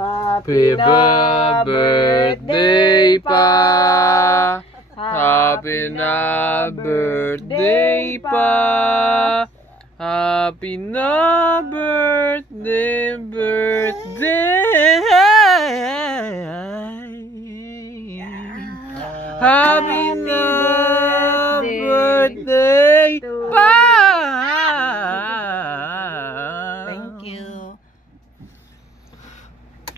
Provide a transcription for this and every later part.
Happy na birthday pa. Happy na birthday pa. Happy na birthday, birthday. Happy na birthday pa. Thank you.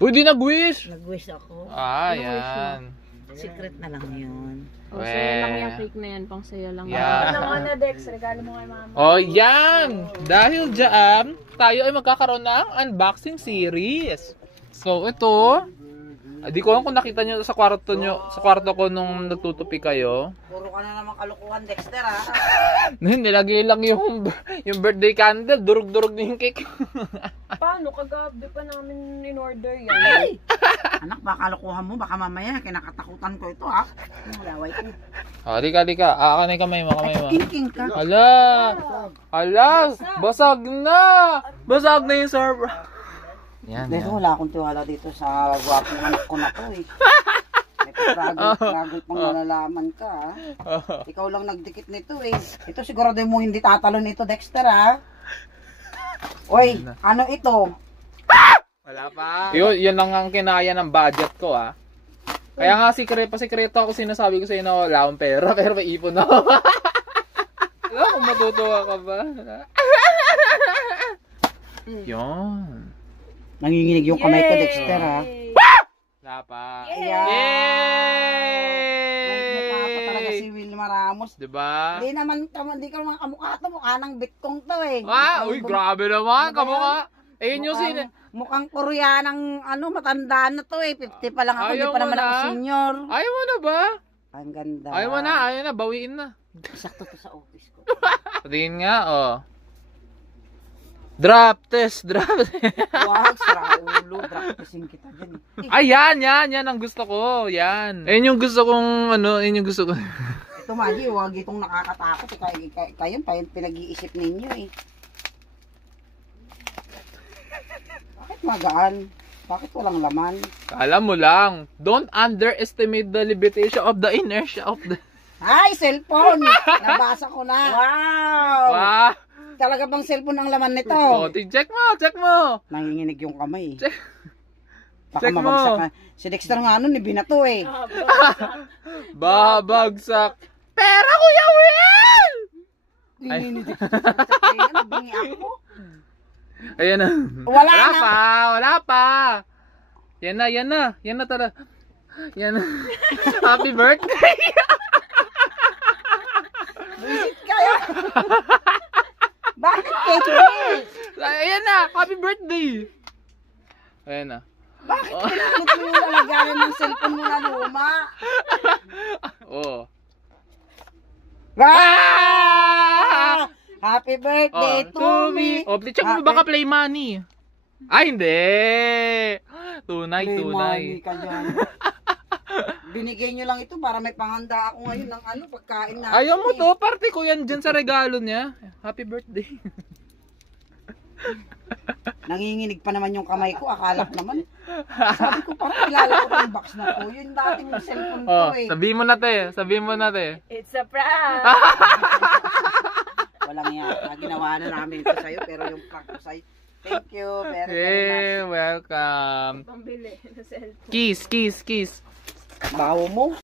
Pwede nag-wish. Nag-wish ako. Yan. Secret na lang yun. O, saya lang yung cake na yan. Pang saya lang. Yeah. Naman na, Dex. Regalo mo kay mama. Oh, yan! Dahil dyan, tayo ay magkakaroon ng unboxing series. So, ito, di ko alam kung nakita nyo sa kwarto ko nung nagtutupi kayo. Puro ka na naman kalukuhan, Dexter, ha? Nilagay lang yung birthday candle, durug-durug na yung cake. Paano? Kagabi pa namin in-order yan. Ay! Anak, baka kalukuhan mo. Baka mamaya, kinakatakutan ko ito, ha? Malaway ko. Dika. Kanay kamay mo. King ka. Hala! Basag na yung server. Yan. Dito, wala akong tiwala dito sa gwapong anak ko na to, eh. May struggle pang nalalaman ka, ha? Ikaw lang nagdikit nito, eh. Ito siguro din mo hindi tatalon ito, Dexter, ha? Oy, ano ito? Wala pa. Yun lang ang kinaya ng budget ko, ha. Kaya nga sikreto ako sinasabi ko sa inyo na wala akong pera, pero may ipon ako. Alam kung matutuwa ka ba? Yun. Nanginginig yung kamay ko, Dexter, ha? Wala pa. Ayan. Yay! May mukha pa talaga si Wilma Ramos. Diba? Hindi ka naman kamukha to. Mukha ng bitkong to, eh. Uy, grabe naman. Kamukha. Ayun yung Mukhang Koreanang matanda na to, eh. 50 pa lang ako. Hindi pa naman ako senior. Ayaw mo na ba? Ang ganda. Ayaw na. Bawiin na. Sakto to sa office ko. Patingin nga, Drop test. Wag, sira ulo. Drop testing kita dyan, eh. Ayan, yan ang gusto ko. Yan. Ayun yung gusto kong, ayun yung gusto ko. Ito, Maggie, wag itong nakakatakot. Kayo pinag-iisip ninyo, eh. Bakit magaan? Bakit walang laman? Alam mo lang, don't underestimate the limitation of the inertia of the... Ay, cellphone! Nabasa ko na. Wow! Talaga bang cellphone ang laman nito? Check mo! Nanginginig yung kamay. Baka Check mabagsak mo. na. Si Dexter nga nun, binato, eh. Babagsak. Pera, Kuya Will! Nanginginig ako. Bingi ako. Ayan na. Wala pa. Yan na tara. Yan na. Happy birthday. Visit kayo. Bakit cake? Ayan na, happy birthday. Ayan na. Bakit kailangan mo yung lalagayan ng cellphone mo na luma? Happy birthday to me. Check mo baka play money. Ay, hindi. Tunay. Ka dyan. Binigay nyo lang ito para may panganda ako ngayon ng pagkain natin. Ayaw mo to, parte ko yan dyan sa regalo niya. Happy birthday. Nanginginig pa naman yung kamay ko, akala ko naman. Sabi ko parang kilala ko yung box na to. Yung dating cellphone ko, eh. Sabihin mo na te. It's a prank! Walang yan. Ginawa na namin ito sa'yo, pero yung prank ko sa'yo. Thank you very much. Welcome. Pambili na cellphone. Kiss. Bawo mo.